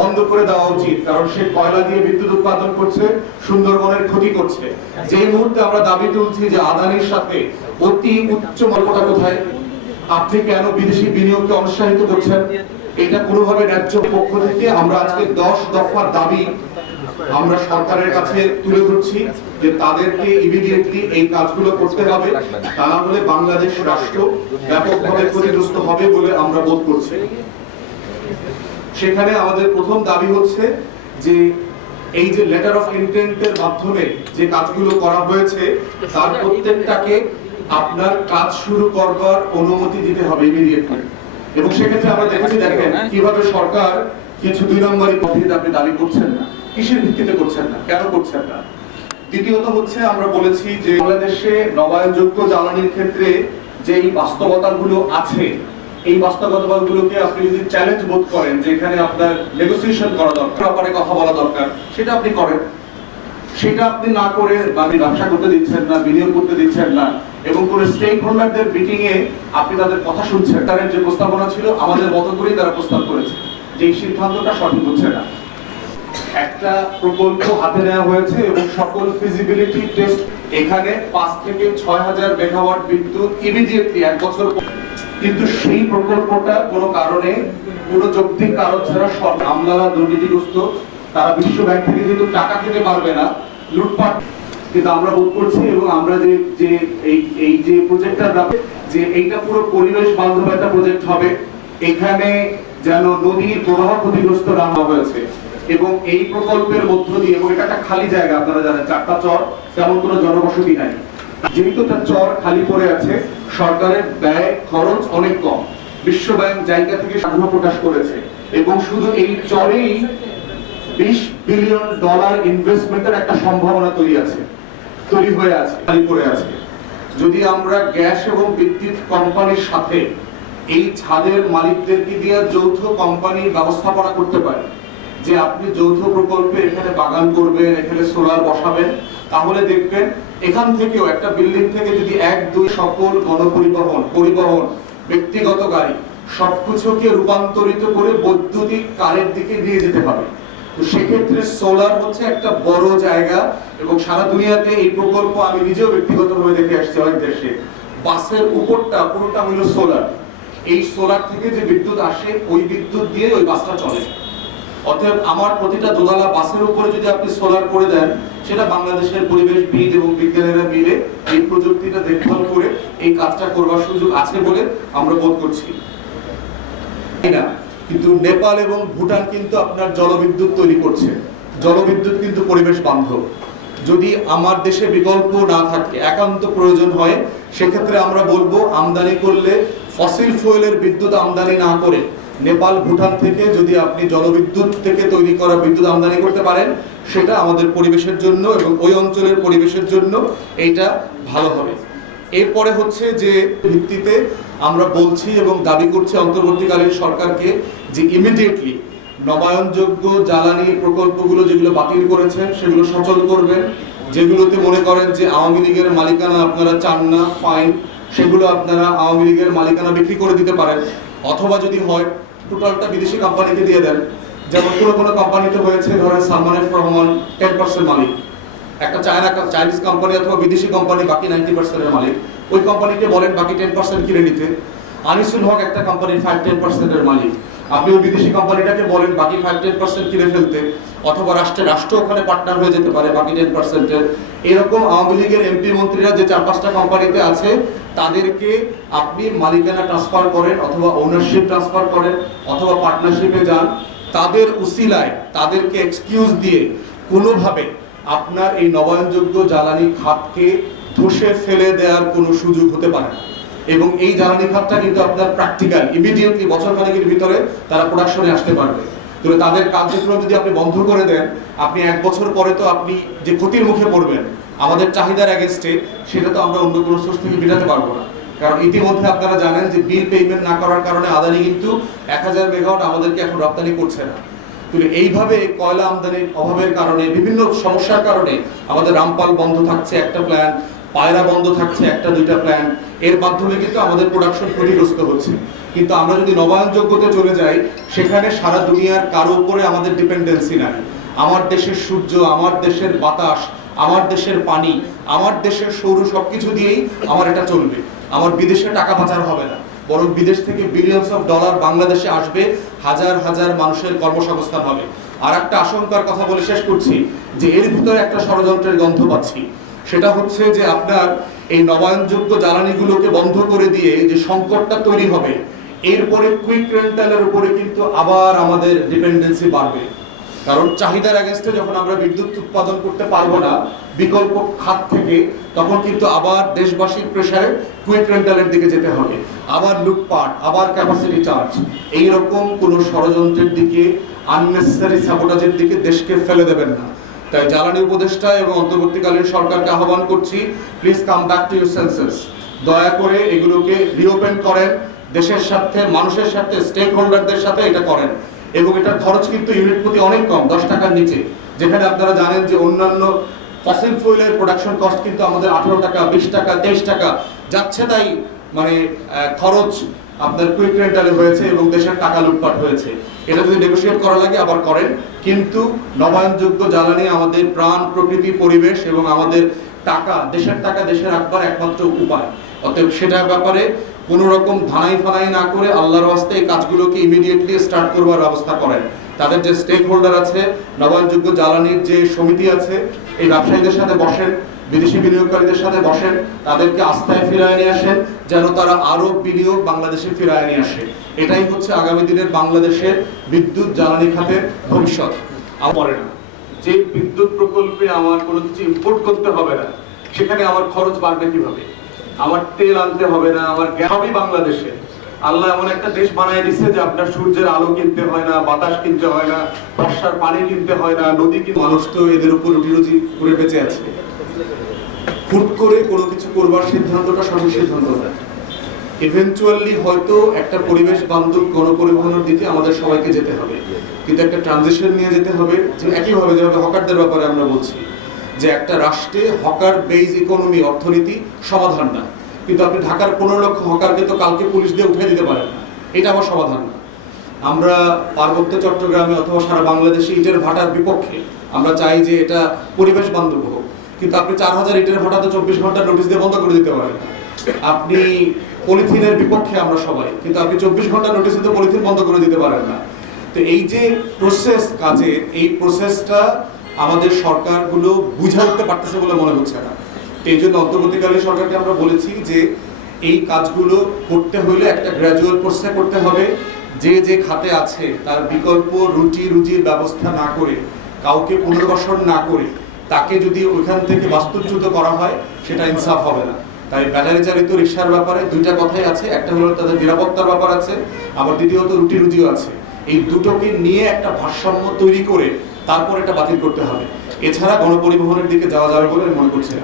বন্ধ করে দেওয়া উচিত, কারণ সে কয়লা দিয়ে বিদ্যুৎ উৎপাদন করছে, সুন্দরবনের ক্ষতি করছে। যে মুহূর্তে আমরা দাবি তুলছি যে আদানির সাথে অতি উচ্চ মূল্যটা কোথায়, আপনি কেন বিদেশি বিনিয়োগকে অনুৎসাহিত করছেন? এটা কোনোভাবে ন্যায্য। পক্ষ থেকে আমরা আজকে 10 দফার দাবি আমরা সরকারের কাছে তুলে ধরছি যে তাদেরকে ইমিডিয়েটলি এই কাজগুলো করতে হবে, তা না হলে বাংলাদেশ রাষ্ট্র ব্যাপকভাবে ক্ষতিগ্রস্ত হবে বলে আমরা বোধ করছি। সেখানে আমাদের প্রথম দাবি হচ্ছে যে এই যে লেটার অফ ইন্টেন্টের মাধ্যমে যে কাজগুলো করা হয়েছে তার প্রত্যেকটাকে আপনার কাজ শুরু করবার অনুমতি দিতে হবে ইমিডিয়েটলি। এবং সেক্ষেত্রে আমরা দেখেছি, দেখেন কিভাবে সরকার কিছু 2 নম্বরই পদ্ধতিতে আপনি দাবি করছেন না। কিসের ভিত্তিতে করছেন না, কেন করছেন না? দ্বিতীয়ত হচ্ছে আমরা বলেছি যে বাংলাদেশে নবায়নযোগ্য জ্বালানির ক্ষেত্রে যেই বাস্তবতাগুলো আছে, এই বাস্তবতাগুলোকে আপনি যদি চ্যালেঞ্জ বোধ করেন যে এখানে আপনার নেগোসিয়েশন করা দরকার, ব্যাপারে কথা বলা দরকার, সেটা আপনি করেন। সেটা আপনি না করে আপনি ব্যবসা করতে দিচ্ছেন না, বিনিয়োগ করতে দিচ্ছেন না, এবং কোন স্টেক হোল্ডারদের মিটিং এ আপনি তাদের কথা শুনছেন। তাদের যে প্রস্তাবনা ছিল আমাদের মতো করেই তারা প্রস্তাব করেছে, যে এই সিদ্ধান্তটা সঠিক হচ্ছে না। একটা প্রকল্প হাতে নেওয়া হয়েছে এবং সকল ফিজিবিলিটি টেস্ট, এখানে 5 থেকে 6000 মেগাওয়াট বিদ্যুৎ ইমিডিয়েটলি 1 বছর, কিন্তু সেই প্রকল্পটা কোনো কারণে, কোনো যৌক্তিক কারণ ছাড়া সব আমলারা দুর্নীতিগ্রস্ত, তারা বিশ্ব ব্যাংক থেকে যেহেতু টাকা খেতে পারবে না, লুটপাট। কিন্তু আমরা বোধ করছি এবং আমরা যে এই যে প্রজেক্টটা যে এইটা পুরো পরিবেশ বান্ধব একটা প্রজেক্ট হবে, এখানে যেন নদীর প্রবাহ ক্ষতিগ্রস্ত না হয়েছে। এবং এই প্রকল্পের মধ্য দিয়ে, এবং এটা একটা খালি জায়গা, আপনারা জানেন 4টা চর, তেমন কোনো জনবসতি নাই, যেহেতু একটা চর খালি পড়ে আছে, সরকারের ব্যয় খরচ অনেক কম। বিশ্ব ব্যাংক জায়গা থেকে আগ্রহ প্রকাশ করেছে এবং শুধু এই চরেই $20 বিলিয়ন ইনভেস্টমেন্টের একটা সম্ভাবনা তৈরি হয়ে আছে, খালি পড়ে আছে। যদি আমরা গ্যাস এবং বিদ্যুৎ কোম্পানির সাথে এই ছাদের মালিকদেরকে দিয়ে যৌথ কোম্পানির ব্যবস্থাপনা করতে পারি, যে আপনি যৌথ প্রকল্পে এখানে বাগান করবেন, এখানে সোলার বসাবেন, তাহলে দেখবেন এখান থেকেও একটা বিল্ডিং থেকে যদি 1-2 সকল পরিবহন, ব্যক্তিগত গাড়ি সবকিছুকে রূপান্তরিত করে বৈদ্যুতিক কারের দিকে নিয়ে যেতে হবে। তো সেক্ষেত্রে সোলার হচ্ছে একটা বড় জায়গা, এবং সারা দুনিয়াতে এই প্রকল্প আমি নিজেও ব্যক্তিগতভাবে দেখে আসছি অনেক দেশে। বাসের উপরটা পুরোটা হলো সোলার। এই সোলার থেকে যে বিদ্যুৎ আসে, ওই বিদ্যুৎ দিয়ে ওই বাসটা চলে। অতএব আমার প্রতিটা দোতলা বাসের উপরে যদি আপনি সোলার করে দেন, সেটা বাংলাদেশের পরিবেশবিদ এবং বিজ্ঞানীরা মিলে এই প্রযুক্তিটা দেখভাল করে এই কাজটা করবার সুযোগ আছে বলে আমরা বোধ করছি। কিন্তু নেপাল এবং ভুটান কিন্তু আপনার জলবিদ্যুৎ তৈরি করছে। জলবিদ্যুৎ কিন্তু পরিবেশ বান্ধব। যদি আমার দেশে বিকল্প না থাকে, একান্ত প্রয়োজন হয়, সেক্ষেত্রে আমরা বলবো আমদানি করলে ফসিল ফুয়েলের বিদ্যুৎ আমদানি না করে নেপাল ভুটান থেকে যদি আপনি জলবিদ্যুৎ থেকে তৈরি করা বিদ্যুৎ আমদানি করতে পারেন, সেটা আমাদের পরিবেশের জন্য এবং ওই অঞ্চলের পরিবেশের জন্য এইটা ভালো হবে। এরপরে হচ্ছে যে ভিত্তিতে আমরা বলছি এবং দাবি করছি অন্তর্বর্তীকালীন সরকারকে যে ইমিডিয়েটলি নবায়নযোগ্য জ্বালানি প্রকল্পগুলো যেগুলো বাতিল করেছেন সেগুলো সচল করবেন। যেগুলোতে মনে করেন যে আওয়ামী লীগের মালিকানা আপনারা চান না, ফাইন, সেগুলো আপনারা আওয়ামী লীগের মালিকানা বিক্রি করে দিতে পারেন, অথবা যদি হয় টোটালটা বিদেশি কোম্পানিকে দিয়ে দেন। যেমন কোনো কোম্পানিতে হয়েছে, ধরেন সালমান এফ রহমান 10% মালিক, একটা চাইনিজ কোম্পানি অথবা বিদেশি কোম্পানি বাকি 90% এর মালিক, ওই কোম্পানিকে বলেন বাকি 10% কিনে নিতে। আনিসুল হক একটা কোম্পানির 5-10% এর মালিক, আপনি ওই বিদেশি কোম্পানিটাকে বলেন বাকি 5-10% কিনে ফেলতে, অথবা রাষ্ট্র ওখানে পার্টনার হয়ে যেতে পারে বাকি 10% এর। এরকম আওয়ামী লীগের এমপি মন্ত্রীরা যে 4-5টা কোম্পানিতে আছে, তাদেরকে আপনি মালিকানা ট্রান্সফার করেন, অথবা ওনারশিপ ট্রান্সফার করেন, অথবা পার্টনারশিপে যান। তাদের উসিলায়, তাদেরকে এক্সকিউজ দিয়ে কোনোভাবে আপনার এই নবায়নযোগ্য জ্বালানি খাতকে ধসে ফেলে দেওয়ার কোনো সুযোগ হতে পারে না। এবং এই জ্বালানি খাতটা কিন্তু আপনার প্র্যাকটিক্যাল, ইমিডিয়েটলি বছর খানেকের ভিতরে তারা প্রোডাকশনে আসতে পারবে। তো তাদের কার্যক্রম যদি আপনি বন্ধ করে দেন, আপনি 1 বছর পরে তো আপনি যে ক্ষতির মুখে পড়বেন আমাদের চাহিদার এগেইনস্টে, সেটা তো আমরা অন্য কোনো সোর্স থেকে মেটাতে পারবো না। কারণ ইতিমধ্যে আপনারা জানেন যে বিল পেমেন্ট না করার কারণে আদানি কিন্তু 1000 মেগাওয়াট আমাদেরকে এখন রপ্তানি করছে না। কিন্তু এইভাবে কয়লা আমদানির অভাবের কারণে, বিভিন্ন সমস্যার কারণে আমাদের রামপাল বন্ধ থাকছে একটা প্ল্যান্ট, পায়রা বন্ধ থাকছে 1-2টা প্ল্যান্ট, এর মাধ্যমে কিন্তু আমাদের প্রোডাকশন ক্ষতিগ্রস্ত হচ্ছে। কিন্তু আমরা যদি নবায়নযোগ্যতে চলে যাই, সেখানে সারা দুনিয়ার কারো উপরে আমাদের ডিপেন্ডেন্সি নাই। আমার দেশের সূর্য, আমার দেশের বাতাস, আমার দেশের পানি, আমার দেশের সৌর সবকিছু দিয়েই আমার এটা চলবে। আমার বিদেশে টাকা পাচার হবে না, বরং বিদেশ থেকে বিলিয়নস অফ ডলার বাংলাদেশে আসবে, হাজার হাজার মানুষের কর্মসংস্থান হবে। আর একটা আশঙ্কার কথা বলে শেষ করছি, যে এর ভিতরে একটা ষড়যন্ত্রের গন্ধ পাচ্ছি। সেটা হচ্ছে যে আপনার এই নবায়নযোগ্য জ্বালানিগুলোকে বন্ধ করে দিয়ে যে সংকটটা তৈরি হবে, এরপরে কুইক রেন্টালের উপরে কিন্তু আবার আমাদের ডিপেন্ডেন্সি বাড়বে। কারণ চাহিদার এগেইনস্টে যখন আমরা বিদ্যুৎ উৎপাদন করতে পারবো না বিকল্প খাত থেকে, তখন কিন্তু আবার দেশবাসীর প্রেসারে কুইক রেন্টালের দিকে যেতে হবে, আবার লুটপাট, আবার ক্যাপাসিটি চার্জ। এইরকম কোনো ষড়যন্ত্রের দিকে, আননেসেসারি সাবোটাজের দিকে দেশকে ফেলে দেবেন না। তাই জ্বালানি উপদেষ্টা এবং অন্তর্বর্তীকালীন সরকারকে আহ্বান করছি, please come back to your senses. দয়া করে এগুলোকে রিওপেন করেন, দেশের সাথে, মানুষের সাথে, স্টেক হোল্ডারদের সাথে এটা করেন। এবং এটার খরচ কিন্তু ইউনিট প্রতি অনেক কম, 10 টাকার নিচে। যেখানে আপনারা জানেন যে অন্যান্য ফসিল ফুয়েলের প্রোডাকশন কস্ট কিন্তু আমাদের 18 টাকা, 20 টাকা, 23 টাকা যাচ্ছে। তাই মানে খরচ আপনার কুইক রেন্টালে হয়েছে এবং দেশের টাকা লুটপাট হয়েছে। এটা যদি নেগোশিয়েট করা লাগে আবার করেন, কিন্তু নবায়নযোগ্য জ্বালানি আমাদের প্রাণ, প্রকৃতি, পরিবেশ এবং আমাদের টাকা, দেশের টাকা দেশে রাখবার একমাত্র উপায়। অতএব সেটার ব্যাপারে কোনো রকম ধানাই ফানাই না করে আল্লাহর ওয়াস্তে এই কাজগুলোকে ইমিডিয়েটলি স্টার্ট করবার ব্যবস্থা করেন। তাদের যে স্টেক হোল্ডার আছে, নবায়নযোগ্য জ্বালানির যে সমিতি আছে, এই ব্যবসায়ীদের সাথে বসেন, বিদেশি বিনিয়োগকারীদের সাথে বসেন, তাদেরকে আস্থায় ফিরায় নিয়ে আসেন, যেন তারা আরো বিনিয়োগ বাংলাদেশে ফিরায় নিয়ে আসে। এটাই হচ্ছে আগামী দিনের বাংলাদেশের বিদ্যুৎ জ্বালানি খাতের ভবিষ্যৎ। আমার না যে বিদ্যুৎ প্রকল্পে আমার কোনো কিছু ইম্পোর্ট করতে হবে না, সেখানে আমার খরচ বাড়বে কিভাবে? আমার তেল আনতে হবে না, আমার গ্যাস সবই বাংলাদেশে। আল্লাহ এমন একটা দেশ বানায় দিচ্ছে যে আপনার সূর্যের আলো কিনতে হয় না, বাতাস কিনতে হয় না, বর্ষার পানি কিনতে হয় না, নদী কিনতে। মানুষ তো এদের উপর রুটি রুজি করে বেঁচে আছে। হুট করে কোনো কিছু করবার সিদ্ধান্তটা সঠিক সিদ্ধান্ত নয়। ইভেনচুয়ালি হয়তো একটা পরিবেশ বান্ধব গণপরিবহনের দিকে আমাদের সবাইকে যেতে হবে, কিন্তু একটা ট্রানজিশন নিয়ে যেতে হবে। যে একইভাবে যেভাবে হকারদের ব্যাপারে আমরা বলছি যে একটা রাষ্ট্রে হকার বেজ ইকোনমি, অর্থনীতি সমাধান না। কিন্তু আপনি ঢাকার 15 লক্ষ হকারকে তো কালকে পুলিশ দিয়ে উঠে দিতে পারেন না, এটা আমার সমাধান না। আমরা পার্বত্য চট্টগ্রামে অথবা সারা বাংলাদেশে ইটের ভাটার বিপক্ষে। আমরা চাই যে এটা পরিবেশ বান্ধব হোক, কিন্তু আপনি 4000 ইটের ভাটা তো 24 ঘন্টা নোটিশ দিয়ে বন্ধ করে দিতে পারেন না। আপনি পলিথিনের বিপক্ষে আমরা সবাই, কিন্তু আপনি 24 ঘন্টা নোটিশ দিয়ে পলিথিন বন্ধ করে দিতে পারেন না। তো এই যে প্রসেস, কাজের এই প্রসেসটা আমাদের সরকারগুলো বুঝে উঠতে পারতেছে বলে মনে হচ্ছে না। এই জন্য অন্তর্বর্তীকালীন সরকারকে আমরা বলেছি যে এই কাজগুলো করতে হলে একটা গ্র্যাজুয়াল প্রসেসে করতে হবে। যে যে খাতে আছে তার বিকল্প রুজির ব্যবস্থা না করে, কাউকে পুনর্বাসন না করে, তাকে যদি ওইখান থেকে বাস্তুচ্যুত করা হয়, সেটা ইনসাফ হবে না। তাই ব্যাটারি চালিত রিকশার ব্যাপারে দুইটা কথাই আছে, একটা হলো তাদের নিরাপত্তার ব্যাপার আছে, আবার দ্বিতীয়ত রুজিও আছে। এই দুটোকে নিয়ে একটা ভারসাম্য তৈরি করে তারপর এটা বাতিল করতে হবে। এছাড়া গণপরিবহনের দিকে যাওয়া যাবে বলে মনে করছি না।